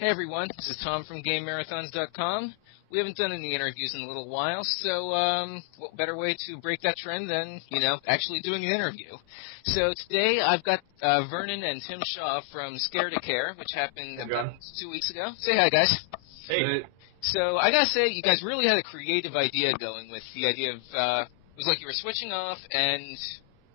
Hey everyone, this is Tom from GameMarathons.com. We haven't done any interviews in a little while, so what better way to break that trend than, actually doing an interview. So today I've got Vernon and Tim Shaw from Scare to Care, which happened about 2 weeks ago. Say hi, guys. Hey. So I gotta say, you guys really had a creative idea going with the idea of, it was like you were switching off, and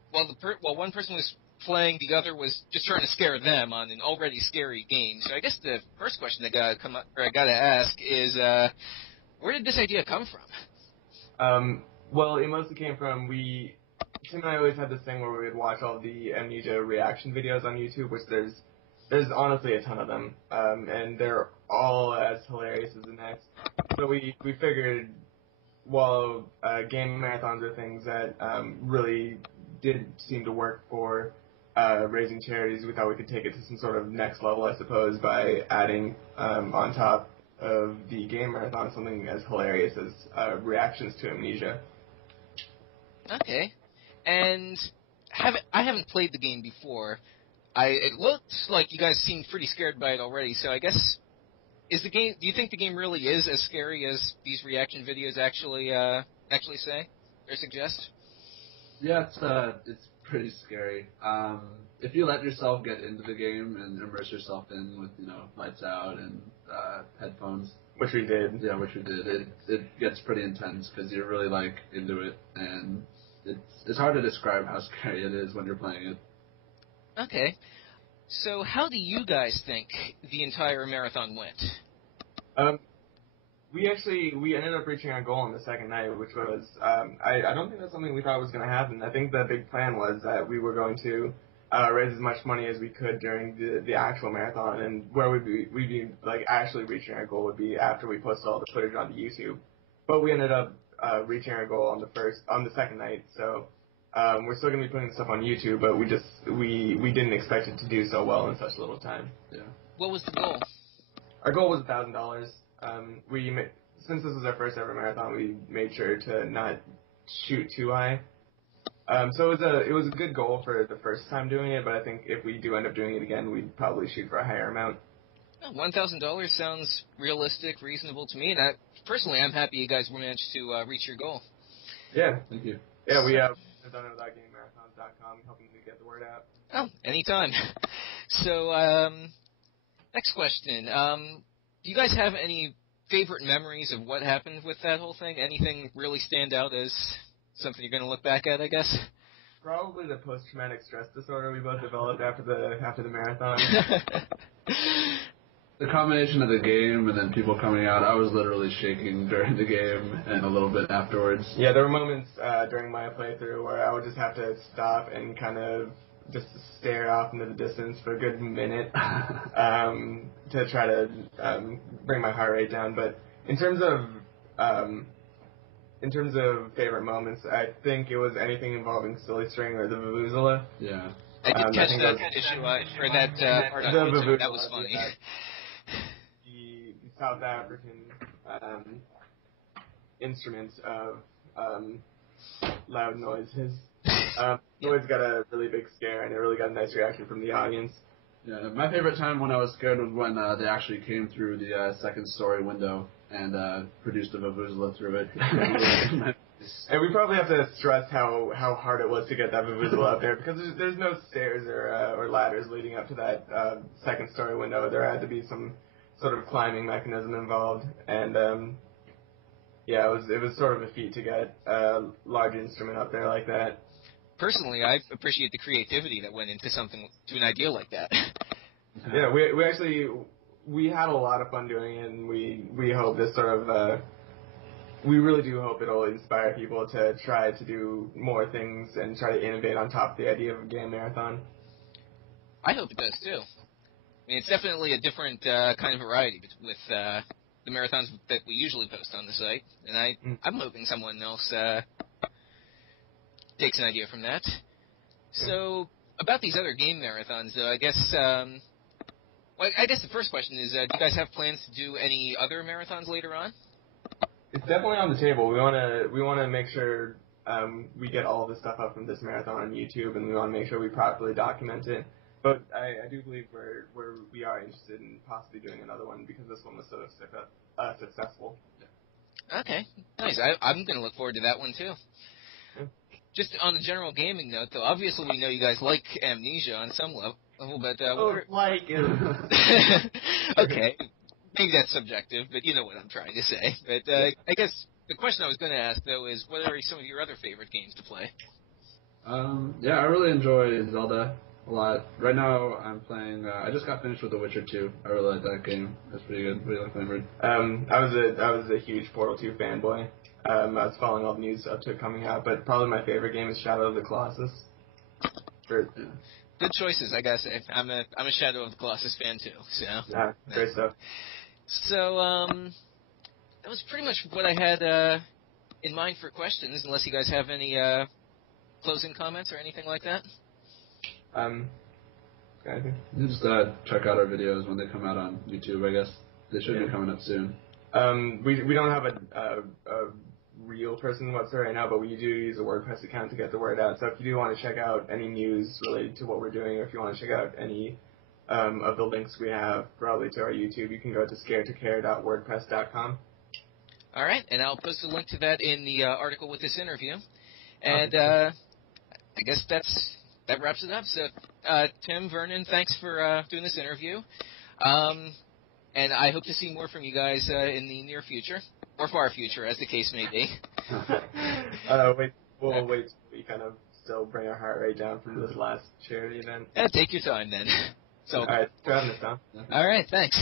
while one person was playing, the other was just trying to scare them on an already scary game. So I guess the first question I gotta ask is, where did this idea come from? Well, it mostly came from Tim and I always had this thing where we would watch all the Amnesia reaction videos on YouTube, which there's honestly a ton of them, and they're all as hilarious as the next. So we figured, while game marathons are things that really did seem to work for raising charities, we thought we could take it to some sort of next level, I suppose, by adding on top of the game marathon something as hilarious as reactions to Amnesia. Okay. And I haven't played the game before. It looked like you guys seemed pretty scared by it already, so I guess, do you think the game really is as scary as these reaction videos actually say or suggest? Yeah, it's pretty scary. If you let yourself get into the game and immerse yourself in with, lights out and headphones. Which we did. Yeah, which we did. It gets pretty intense because you're really, into it, and it's hard to describe how scary it is when you're playing it. Okay. So how do you guys think the entire marathon went? We ended up reaching our goal on the second night, which was, I don't think that's something we thought was going to happen. I think the big plan was that we were going to raise as much money as we could during the actual marathon, and where we'd be actually reaching our goal would be after we posted all the footage onto YouTube. But we ended up reaching our goal on the second night, so we're still going to be putting stuff on YouTube, but we didn't expect it to do so well in such little time. Yeah. What was the goal? Our goal was $1,000. Since this was our first ever marathon, we made sure to not shoot too high. So it was a good goal for the first time doing it, but I think if we do end up doing it again, we'd probably shoot for a higher amount. $1,000 sounds realistic, reasonable to me, and personally, I'm happy you guys managed to reach your goal. Yeah. Thank you. Yeah, we have done it without GameMarathons.com, helping to get the word out. Oh, anytime. So, next question. Do you guys have any favorite memories of what happened with that whole thing? Anything really stand out as something you're going to look back at, I guess? Probably the post-traumatic stress disorder we both developed after the marathon. The combination of the game and then people coming out, I was literally shaking during the game and a little bit afterwards. Yeah, there were moments during my playthrough where I would just have to stop and kind of just stare off into the distance for a good minute to try to bring my heart rate down. But in terms of favorite moments, I think it was anything involving Silly String or the Vuvuzela. Yeah. I did catch that issue, or that part on YouTube. That was funny. Yeah. The South African instruments of loud noises. Always got a really big scare, and it really got a nice reaction from the audience. Yeah, my favorite time when I was scared was when they actually came through the second story window and produced a Vuvuzela through it. And we probably have to stress how hard it was to get that Vuvuzela up there, because there's no stairs or ladders leading up to that second story window. There had to be some sort of climbing mechanism involved, and it was sort of a feat to get a large instrument up there like that. Personally, I appreciate the creativity that went into an idea like that. Yeah, we had a lot of fun doing it, and we hope this sort of we really do hope it'll inspire people to try to do more things and try to innovate on top of the idea of a game marathon. I hope it does too. I mean, it's definitely a different kind of variety with the marathons that we usually post on the site, and I'm hoping someone else takes an idea from that. So, about these other game marathons, though, I guess the first question is, do you guys have plans to do any other marathons later on? It's definitely on the table. We want to make sure we get all of the stuff up from this marathon on YouTube, and we want to make sure we properly document it. But I do believe we are interested in possibly doing another one because this one was so successful. Okay, nice. I'm going to look forward to that one too. Yeah. Just on the general gaming note, though, obviously we know you guys like Amnesia on some level, but Like okay, maybe that's subjective, but you know what I'm trying to say. But I guess the question I was going to ask though is, what are some of your other favorite games to play? Yeah, I really enjoy Zelda a lot. Right now, I'm playing. I just got finished with The Witcher 2. I really like that game. That's pretty good. What do you like, Lamert? I was a huge Portal 2 fanboy. I was following all the news up to it coming out, but probably my favorite game is Shadow of the Colossus. Good choices, I gotta say. I'm a Shadow of the Colossus fan too. So yeah, great stuff. So that was pretty much what I had in mind for questions. Unless you guys have any closing comments or anything like that. You just check out our videos when they come out on YouTube. I guess they should be coming up soon. We don't have a real person whatsoever right now, but we do use a WordPress account to get the word out. So if you do want to check out any news related to what we're doing, or if you want to check out any of the links we have probably to our YouTube, you can go to scaretocare.wordpress.com. All right, and I'll post a link to that in the article with this interview. And I guess that wraps it up. So, Tim, Vernon, thanks for doing this interview. And I hope to see more from you guys in the near future, or far future, as the case may be. We'll wait till we kind of still bring our heart rate down from this last charity event. Yeah, take your time then. So, all right, go ahead, Tom. All right, thanks.